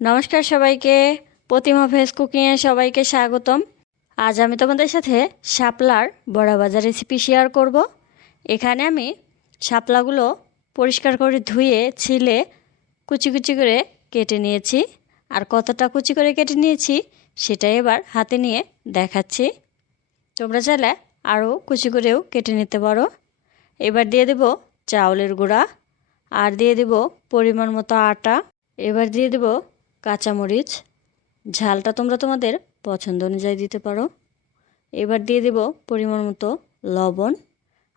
নমস্কার সবাইকে। প্রতিমা ভেজ কুকিংয়ে সবাইকে স্বাগতম। আজ আমি তোমাদের সাথে শাপলার বড়া ভাজা রেসিপি শেয়ার করব। এখানে আমি শাপলাগুলো পরিষ্কার করে ধুয়ে, ছিলে, কুচি কুচি করে কেটে নিয়েছি। আর কতটা কুচি করে কেটে নিয়েছি সেটাই এবার হাতে নিয়ে দেখাচ্ছি। তোমরা চাইলে আরও কুচি করেও কেটে নিতে পারো। এবার দিয়ে দেব চাউলের গুঁড়া। আর দিয়ে দেব পরিমাণ মতো আটা। এবার দিয়ে দেব কাঁচামরিচ। ঝালটা তোমরা তোমাদের পছন্দ অনুযায়ী দিতে পারো। এবার দিয়ে দেব পরিমাণ মতো লবণ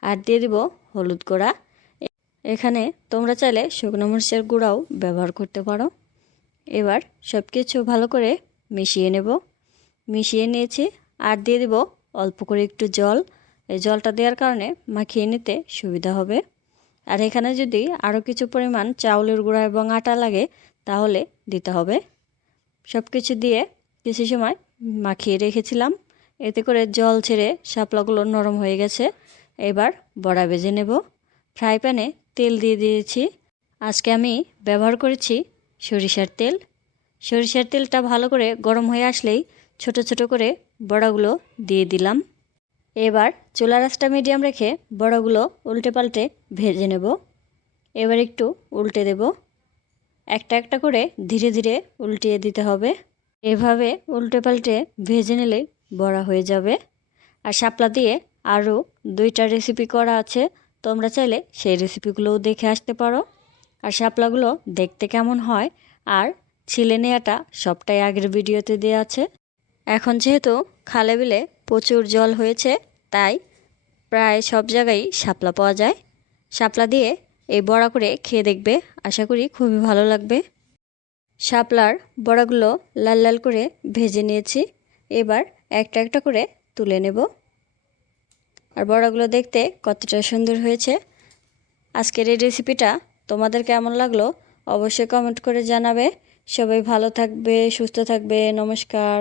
আর দিয়ে দেব হলুদ গুঁড়া। এখানে তোমরা চাইলে শুকনো মরিচের গুঁড়াও ব্যবহার করতে পারো। এবার সব কিছু ভালো করে মিশিয়ে নেব। মিশিয়ে নিয়েছি আর দিয়ে দেব অল্প করে একটু জল। এই জলটা দেওয়ার কারণে মাখিয়ে নিতে সুবিধা হবে। আর এখানে যদি আরও কিছু পরিমাণ চাউলের গুঁড়া এবং আটা লাগে তাহলে দিতে হবে। সব কিছু দিয়ে কিছু সময় মাখিয়ে রেখেছিলাম। এতে করে জল ছেড়ে শাপলাগুলো নরম হয়ে গেছে। এবার বড়া ভেজে নেব। ফ্রাই প্যানে তেল দিয়ে দিয়েছি। আজকে আমি ব্যবহার করেছি সরিষার তেল। সরিষার তেলটা ভালো করে গরম হয়ে আসলেই ছোট ছোট করে বড়াগুলো দিয়ে দিলাম। এবার চুলা রাসটা মিডিয়াম রেখে বড়াগুলো উল্টে পাল্টে ভেজে নেব। এবার একটু উল্টে দেব। একটা একটা করে ধীরে ধীরে উল্টিয়ে দিতে হবে। এভাবে উল্টে পাল্টে ভেজে নিলেই বড়া হয়ে যাবে। আর শাপলা দিয়ে আরও দুইটা রেসিপি করা আছে। তোমরা চাইলে সেই রেসিপিগুলোও দেখে আসতে পারো। আর শাপলাগুলো দেখতে কেমন হয় আর ছিলে নেওয়াটা সবটাই আগের ভিডিওতে দেওয়া আছে। এখন যেহেতু খালে বিলে প্রচুর জল হয়েছে, তাই প্রায় সব জায়গায় শাপলা পাওয়া যায়। শাপলা দিয়ে এই বড়া করে খেয়ে দেখবে। আশা করি খুবই ভালো লাগবে। শাপলার বড়াগুলো লাল লাল করে ভেজে নিয়েছি। এবার একটা একটা করে তুলে নেব। আর বড়াগুলো দেখতে কতটা সুন্দর হয়েছে। আজকের এই রেসিপিটা তোমাদের কেমন লাগল অবশ্যই কমেন্ট করে জানাবে। সবাই ভালো থাকবে, সুস্থ থাকবে, নমস্কার।